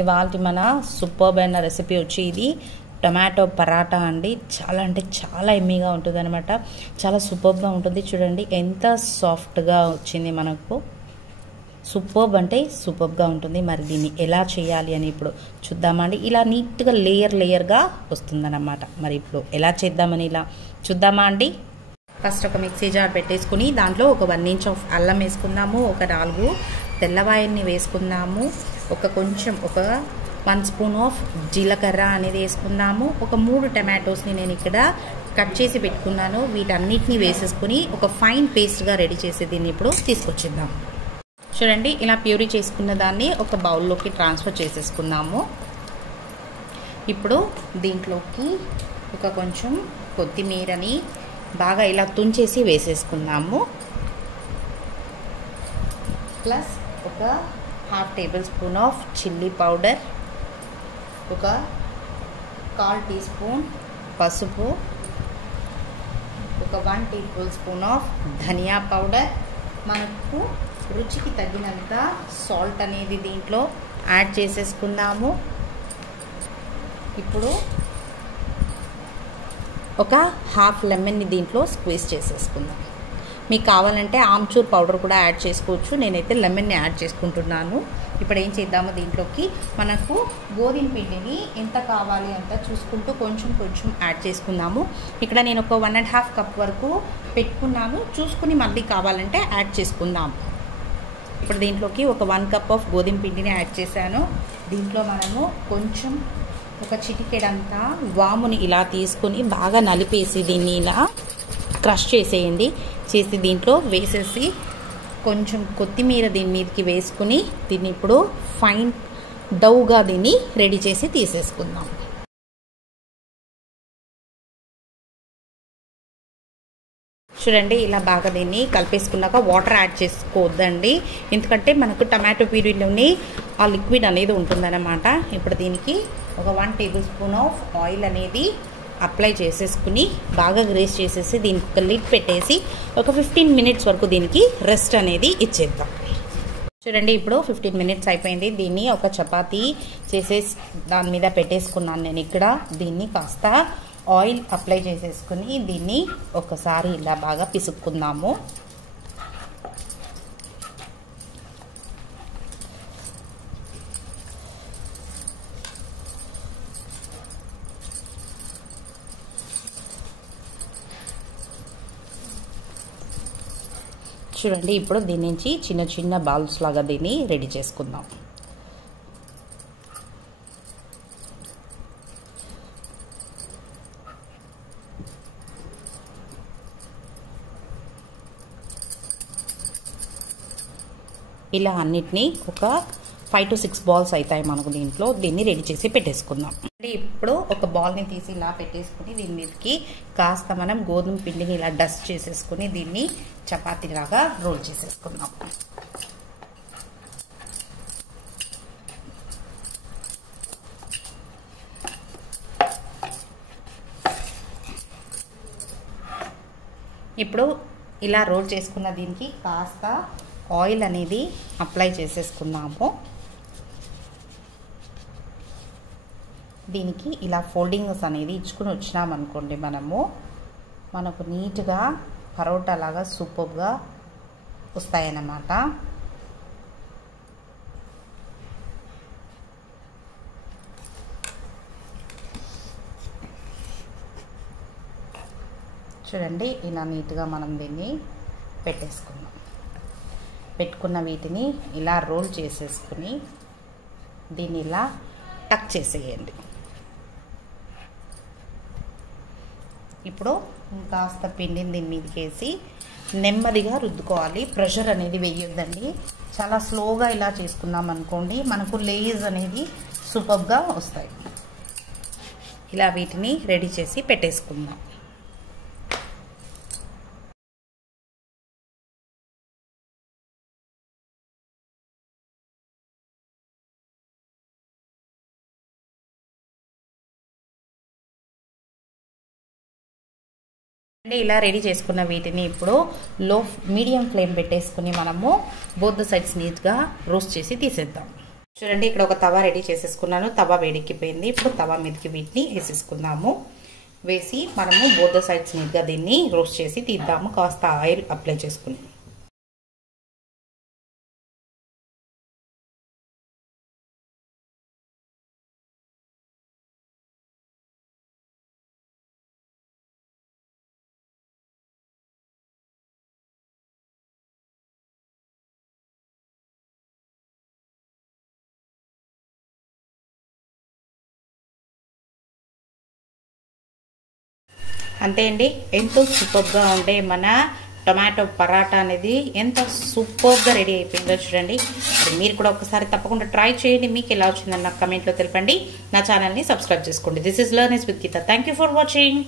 ఇవాల్టి మన సూపర్బ్ అయిన రెసిపీ వచ్చి ఇది టొమాటో పరాటా అండి. చాలా అంటే చాలా ఎమ్మీగా ఉంటుంది అనమాట. చాలా సూపర్బ్గా ఉంటుంది. చూడండి ఎంత సాఫ్ట్గా వచ్చింది మనకు. సూపర్బ్ అంటే సూపర్బ్గా ఉంటుంది. మరి దీన్ని ఎలా చేయాలి అని ఇప్పుడు చూద్దామండి. ఇలా నీట్గా లేయర్గా వస్తుందన్నమాట. మరి ఇప్పుడు ఎలా చేద్దామని ఇలా చూద్దామా అండి. ఫస్ట్ ఒక మిక్సీ జార్ పెట్టేసుకుని దాంట్లో ఒక 1 ఇంచ్ ఆఫ్ అల్లం వేసుకుందాము. ఒక 4 తెల్లవాయల్ని వేసుకుందాము. ఒక 1 స్పూన్ ఆఫ్ జీలకర్ర అనేది వేసుకుందాము. ఒక 3 టమాటోస్ని నేను ఇక్కడ కట్ చేసి పెట్టుకున్నాను. వీటన్నిటిని వేసేసుకుని ఒక ఫైన్ పేస్ట్గా రెడీ చేసి దీన్ని ఇప్పుడు తీసుకొచ్చేద్దాం. చూడండి ఇలా ప్యూరీ చేసుకున్న దాన్ని ఒక బౌల్లోకి ట్రాన్స్ఫర్ చేసేసుకుందాము. ఇప్పుడు దీంట్లోకి ఒక కొంచెం కొత్తిమీరని బాగా ఇలా తుంచేసి వేసేసుకున్నాము. ప్లస్ ఒక 1/2 table spoon of chilli powder, ఒక 1/4 టీ స్పూన్ పసుపు, ఒక 1 table spoon of dhania powder, మనకు రుచికి తగినంత సాల్ట్ అనేది దీంట్లో యాడ్ చేసేసుకుందాము. ఇప్పుడు ఒక 1/2 లెమన్ని దీంట్లో స్క్వీజ్ చేసేసుకుందాం. మీకు కావాలంటే ఆమ్చూర్ పౌడర్ కూడా యాడ్ చేసుకోవచ్చు. నేనైతే లెమన్ని యాడ్ చేసుకుంటున్నాను. ఇప్పుడు ఏం చేద్దామో దీంట్లోకి మనకు గోధుమ పిండిని ఎంత కావాలి అంత చూసుకుంటూ కొంచెం యాడ్ చేసుకుందాము. ఇక్కడ నేను ఒక 1.5 కప్ వరకు పెట్టుకున్నాను. చూసుకుని మళ్ళీ కావాలంటే యాడ్ చేసుకుందాం. ఇప్పుడు దీంట్లోకి ఒక 1 కప్ ఆఫ్ గోధుమ పిండిని యాడ్ చేశాను. దీంట్లో మనము కొంచెం ఒక చిటికెడంతా వాముని ఇలా తీసుకుని బాగా నలిపేసి దీన్ని ఇలా క్రష్ చేసేయండి. చేసి దీంట్లో వేసేసి కొంచెం కొత్తిమీర దీని మీదకి వేసుకుని దీన్ని ఇప్పుడు ఫైన్ డౌగా దీన్ని రెడీ చేసి తీసేసుకుందాం. చూడండి ఇలా బాగా దీన్ని కలిపేసుకున్నాక వాటర్ యాడ్ చేసుకోవద్దండి. ఎందుకంటే మనకు టమాటో ప్యూరీలోని ఆ లిక్విడ్ అనేది ఉంటుందన్నమాట. ఇప్పుడు దీనికి ఒక 1 టేబుల్ స్పూన్ ఆఫ్ ఆయిల్ అనేది అప్లై చేసేసుకుని బాగా గ్రేస్ చేసేసి దీనికి ఒక లిడ్ పెట్టేసి ఒక 15 మినిట్స్ వరకు దీనికి రెస్ట్ అనేది ఇచ్చేద్దాం. చూడండి ఇప్పుడు 15 మినిట్స్ అయిపోయింది. దీన్ని ఒక చపాతీ చేసేసి దాని మీద పెట్టేసుకున్నాను నేను ఇక్కడ. దీన్ని కాస్త ఆయిల్ అప్లై చేసేసుకుని దీన్ని ఒకసారి ఇలా బాగా పిసుక్కుందాము. చూడండి ఇప్పుడు దీని నుంచి చిన్న బాల్స్ లాగా దీన్ని రెడీ చేసుకుందాం. ఇలా అన్నిటినీ ఒక 5 to 6 బాల్స్ అవుతాయి మనకు దీంట్లో. దీన్ని రెడీ చేసి పెట్టేసుకుందాం. ఇప్పుడు ఒక బాల్ని తీసి ఇలా పెట్టేసుకుని దీని మీదకి కాస్త మనం గోధుమ పిండిని ఇలా డస్ట్ చేసేసుకుని దీన్ని చపాతీలాగా రోల్ చేసేసుకుందాం. ఇప్పుడు ఇలా రోల్ చేసుకున్న దీనికి కాస్త ఆయిల్ అనేది అప్లై చేసేసుకున్నాము. దీనికి ఇలా ఫోల్డింగ్స్ అనేది ఇచ్చుకుని వచ్చినామనుకోండి మనకు నీట్గా పరోటా లాగా సూపర్గా వస్తాయన్నమాట. చూడండి ఇలా నీట్గా మనం దీన్ని పెట్టేసుకుందాం. పెట్టుకున్న వీటిని ఇలా రోల్ చేసేసుకుని దీన్ని ఇలా టక్ చేసేయండి. ఇప్పుడు కాస్త పిండిని దీని మీదకి వేసి నెమ్మదిగా రుద్దుకోవాలి. ప్రెషర్ అనేది వేయొద్దండి. చాలా స్లోగా ఇలా చేసుకున్నాం అనుకోండి మనకు లేయర్స్ అనేది సూపర్గా వస్తాయి. ఇలా వీటిని రెడీ చేసి పెట్టేసుకుందాం. ఇలా రెడీ చేసుకున్న వీటిని ఇప్పుడు మీడియం ఫ్లేమ్ పెట్టేసుకుని మనము బోత్ ద సైడ్స్ నీట్గా రోస్ట్ చేసి తీసేద్దాం. చూడండి ఇక్కడ ఒక తవా రెడీ చేసేసుకున్నాను. తవా వేడెక్కిపోయింది. ఇప్పుడు తవా మీదకి వీటిని వేసేసుకుందాము. వేసి మనము బోత్ ద సైడ్స్ నీట్గా దీన్ని రోస్ట్ చేసి తీద్దాము. కాస్త ఆయిల్ అప్లై చేసుకుని. అంతే అండి, ఎంతో సూపర్గా ఉండే మన టొమాటో పరాటా అనేది ఎంత సూపర్గా రెడీ అయిపోయిందో చూడండి. మరి మీరు కూడా ఒకసారి తప్పకుండా ట్రై చేయండి. మీకు ఎలా వచ్చిందని నాకు కమెంట్లో తెలపండి. నా ఛానల్ని సబ్స్క్రైబ్ చేసుకోండి. This is learners with Geetha. Thank you for watching.